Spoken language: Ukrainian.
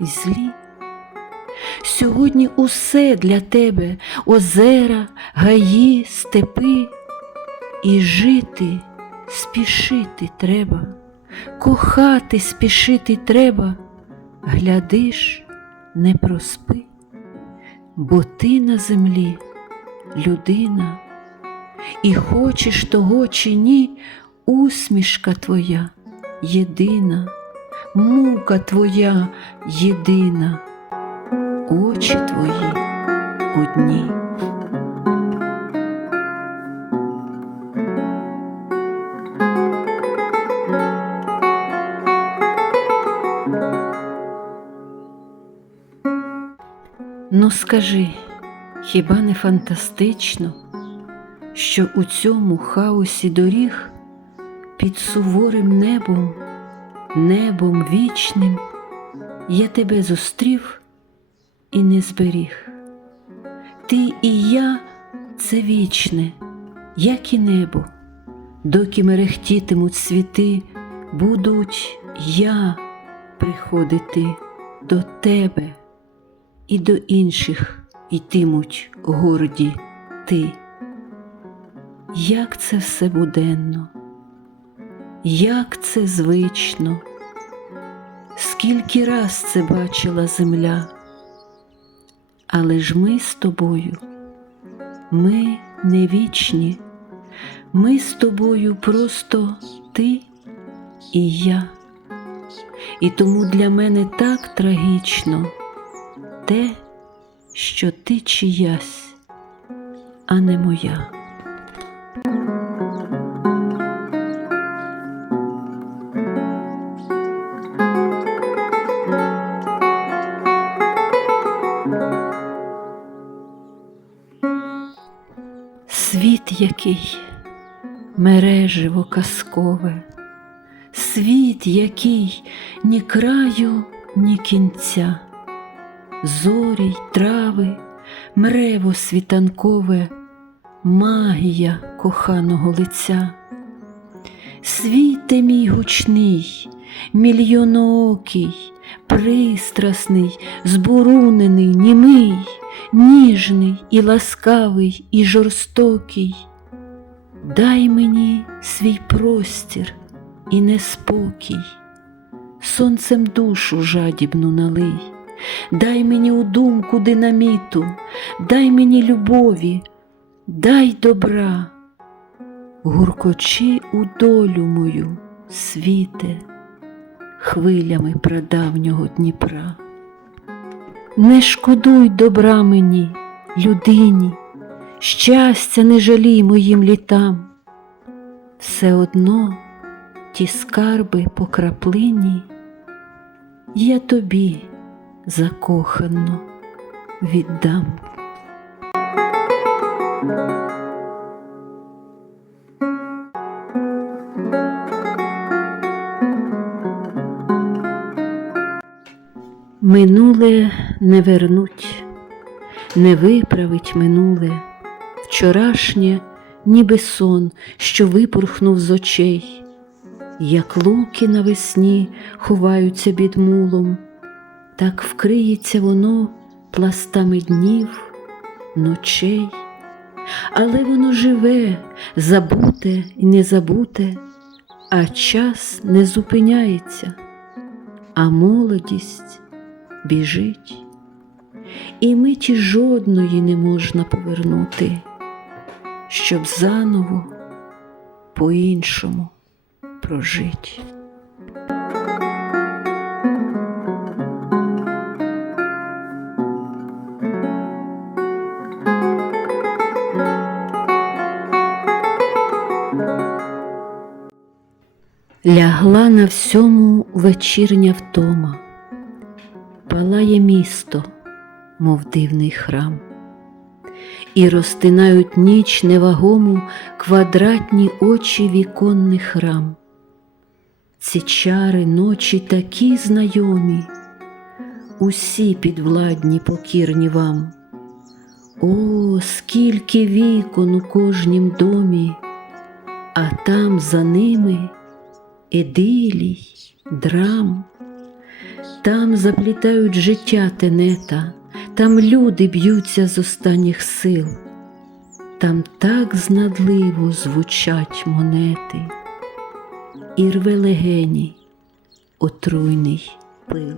і злі. Сьогодні усе для тебе озера, гаї, степи, і жити, спішити треба, кохати, спішити треба, глядиш, не проспи, бо ти на землі людина, і хочеш того чи ні, усмішка твоя єдина, мука твоя єдина, очі твої одні. Ну скажи, хіба не фантастично, що у цьому хаосі доріг під суворим небом, небом вічним я тебе зустрів і не зберіг. Ти і я це вічне, як і небо, доки мерехтітимуть світи, будуть я приходити до тебе і до інших йтимуть горді ти. Як це все буденно, як це звично, скільки раз це бачила земля, але ж ми з тобою, ми не вічні, ми з тобою просто ти і я. І тому для мене так трагічно те, що ти чиясь, а не моя. Який мереживо казкове, світ який ні краю, ні кінця зорі й трави, мрево світанкове, магія коханого лиця. Світе мій гучний, мільйоноокий, пристрасний, збурунений, німий, ніжний і ласкавий, і жорстокий. Дай мені свій простір і неспокій, сонцем душу жадібну налий. Дай мені у думку динаміту, дай мені любові, дай добра, гуркочи у долю мою, світе, хвилями прадавнього Дніпра. Не шкодуй добра мені, людині, щастя не жалій моїм літам, все одно ті скарби по краплині я тобі закохано віддам. Минуле не вернуть, не виправить минуле, вчорашнє, ніби сон, що випорхнув з очей, як луки навесні ховаються під мулом так вкриється воно пластами днів, ночей, але воно живе, забуте і не забуте, а час не зупиняється, а молодість біжить, і миті жодної не можна повернути, щоб заново по-іншому прожить. Лягла на всьому вечірня втома, палає місто, мов дивний храм, і розтинають ніч невагому квадратні очі віконних рам. Ці чари ночі такі знайомі, усі підвладні покірні вам. О, скільки вікон у кожнім домі, а там за ними ідилій, драм, там заплітають життя тенета, там люди б'ються з останніх сил, там так знадливо звучать монети, і рве легені отруйний пил.